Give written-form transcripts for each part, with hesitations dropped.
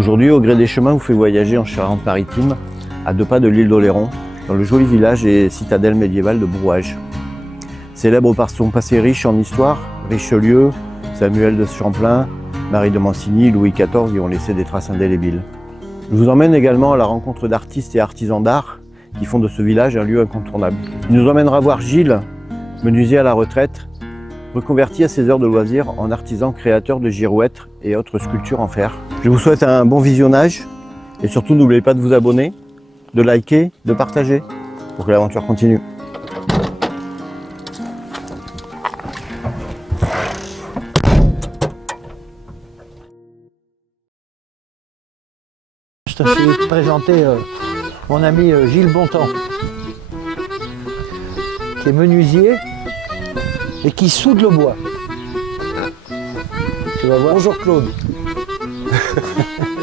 Aujourd'hui, Au gré des chemins vous fait voyager en Charente-Maritime, à 2 pas de l'île d'Oléron, dans le joli village et citadelle médiévale de Brouage. Célèbre par son passé riche en histoire, Richelieu, Samuel de Champlain, Marie de Mancini, Louis XIV y ont laissé des traces indélébiles. Je vous emmène également à la rencontre d'artistes et artisans d'art qui font de ce village un lieu incontournable. Il nous emmènera voir Gilles, menuisier à la retraite, reconverti à ses heures de loisirs en artisan créateur de girouettes et autres sculptures en fer. Je vous souhaite un bon visionnage et surtout n'oubliez pas de vous abonner, de liker, de partager pour que l'aventure continue. Je te suis présenter mon ami Gilles Bontemps, qui est menuisier et qui soude le bois. Tu vas voir. Bonjour Claude.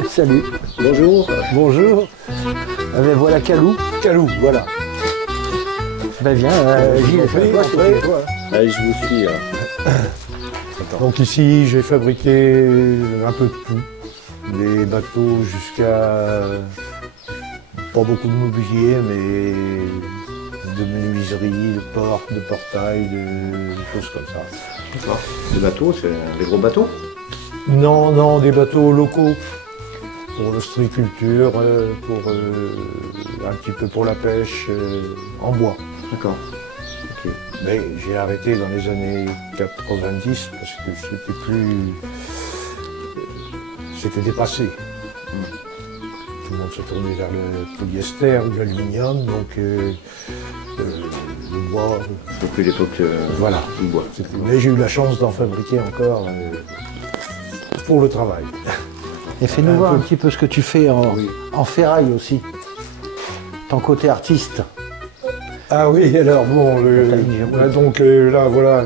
Salut. Bonjour. Bonjour. Ah ben voilà Calou. Calou, voilà. Ben viens, Gilles, fais quoi, toi. Allez, je vous suis. Donc ici, j'ai fabriqué un peu de tout. Des bateaux jusqu'à pas beaucoup de mobilier, mais de menuiserie, de portes, de portails, de choses comme ça. D'accord. Des bateaux, c'est des gros bateaux? Non, non, des bateaux locaux pour l'ostréiculture, pour un petit peu pour la pêche en bois. D'accord. Ok. Mais j'ai arrêté dans les années 90 parce que c'était plus... C'était dépassé. Tout le monde se tournait vers le polyester ou l'aluminium, donc le bois... Depuis l'époque voilà. du bois. Mais j'ai eu la chance d'en fabriquer encore pour le travail. Et fais-nous voir un petit peu ce que tu fais en ferraille aussi. Ton côté artiste. Ah oui, alors bon, donc là voilà,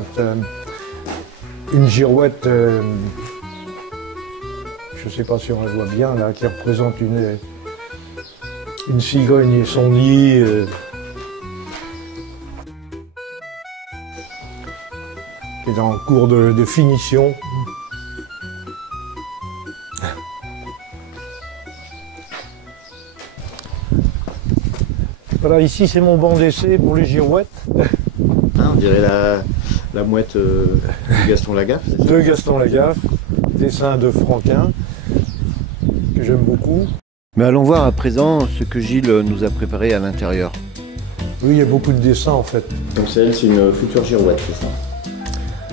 une girouette, je ne sais pas si on la voit bien là, qui représente une cigogne et son nid. Qui est en cours de finition. Voilà, ici c'est mon banc d'essai pour les girouettes. On dirait la mouette de Gaston Lagaffe. De Gaston Lagaffe, dessin de Franquin, que j'aime beaucoup. Mais allons voir à présent ce que Gilles nous a préparé à l'intérieur. Oui, il y a beaucoup de dessins en fait. Donc c'est une future girouette, c'est ça?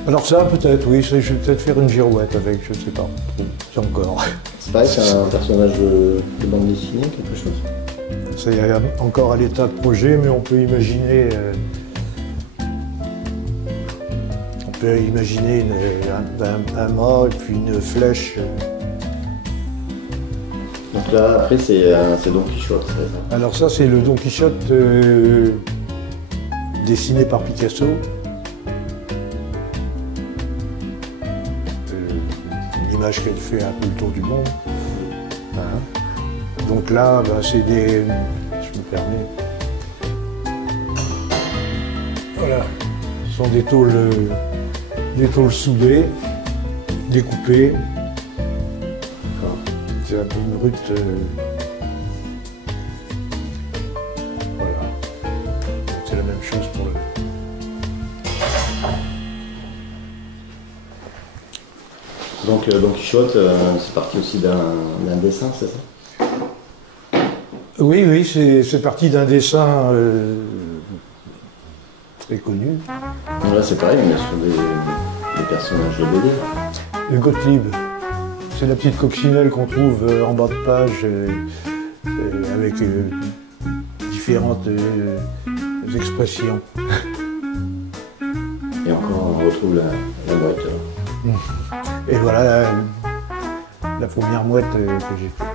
Alors ça peut-être, oui, je vais peut-être faire une girouette avec, je sais pas, c'est encore. C'est pareil, c'est un personnage de bande dessinée, quelque chose? C'est encore à l'état de projet, mais on peut imaginer, un mât et puis une flèche. Donc là, après, c'est Don Quichotte, c'est ça? Alors ça, c'est le Don Quichotte dessiné par Picasso. L'image qu'elle fait un peu le tour du monde. Hein. Donc là, c'est des... Je me permets. Voilà. Ce sont des tôles soudées, découpées. C'est un peu une brute. Voilà. C'est la même chose pour le... Donc Don Quichotte, c'est parti aussi d'un dessin, c'est ça? Oui, oui, c'est parti d'un dessin très connu. Donc là, c'est pareil, on est sur des personnages de BD. Le Gottlieb. C'est la petite coccinelle qu'on trouve en bas de page avec différentes expressions. Et encore, on retrouve la mouette. Et voilà la première mouette que j'ai faite.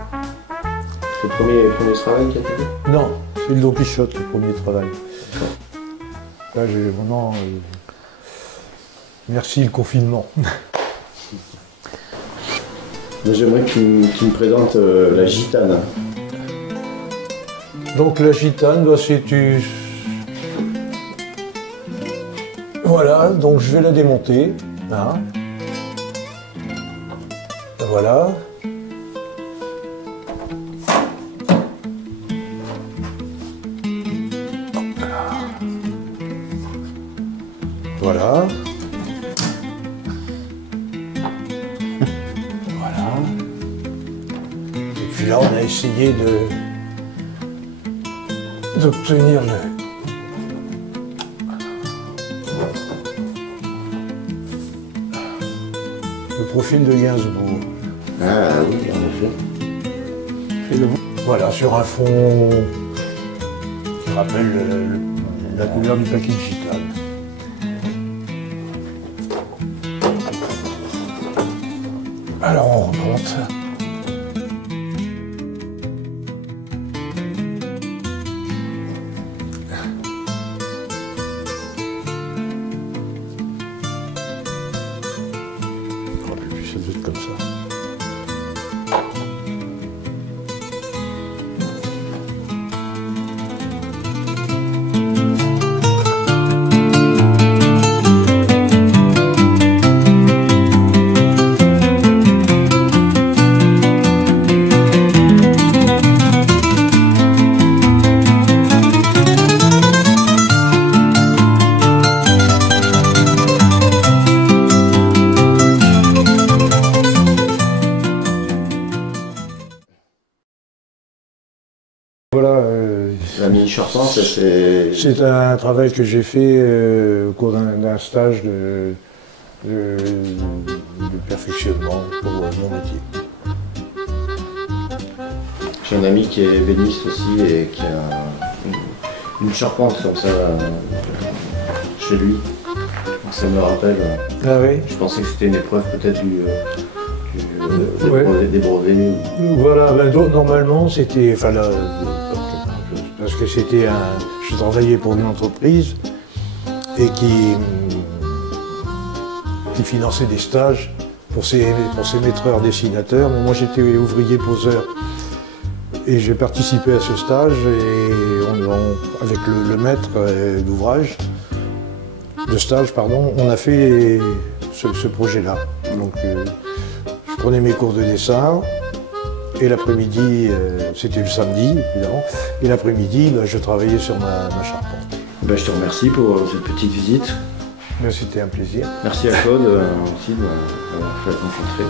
C'est le premier travail qui a été fait? Non, c'est le Don Quichotte, le premier travail. Là, j'ai vraiment... merci le confinement. J'aimerais que tu me présentes la gitane. Donc la gitane, c'est tu... Voilà, donc je vais la démonter. Hein. Voilà. Voilà. Voilà. Et puis là, on a essayé d'obtenir le profil de Gainsbourg. Ah oui, en effet. Voilà, sur un fond qui rappelle la couleur du paquet digital. Alors on remonte. Je ne me rappelle plus, ça devait être comme ça. Voilà, La mini charpente, c'est... c'est un travail que j'ai fait au cours d'un stage de perfectionnement pour mon métier. J'ai un ami qui est ébéniste aussi et qui a une charpente comme ça chez lui. Donc ça me rappelle. Ah oui. Je pensais que c'était une épreuve peut-être Ouais. des brevets. Voilà, ben, donc, normalement c'était, enfin là, parce que c'était je travaillais pour une entreprise et qui finançait des stages pour ses maîtreurs dessinateurs. Mais moi j'étais ouvrier poseur et j'ai participé à ce stage et avec le maître d'ouvrage, de stage pardon, on a fait ce projet-là. Donc je prenais mes cours de dessin et l'après-midi, c'était le samedi évidemment, et l'après-midi je travaillais sur ma charpente. Ben, je te remercie pour cette petite visite. Ben, c'était un plaisir. Merci à Claude aussi de m'avoir fait rencontrer.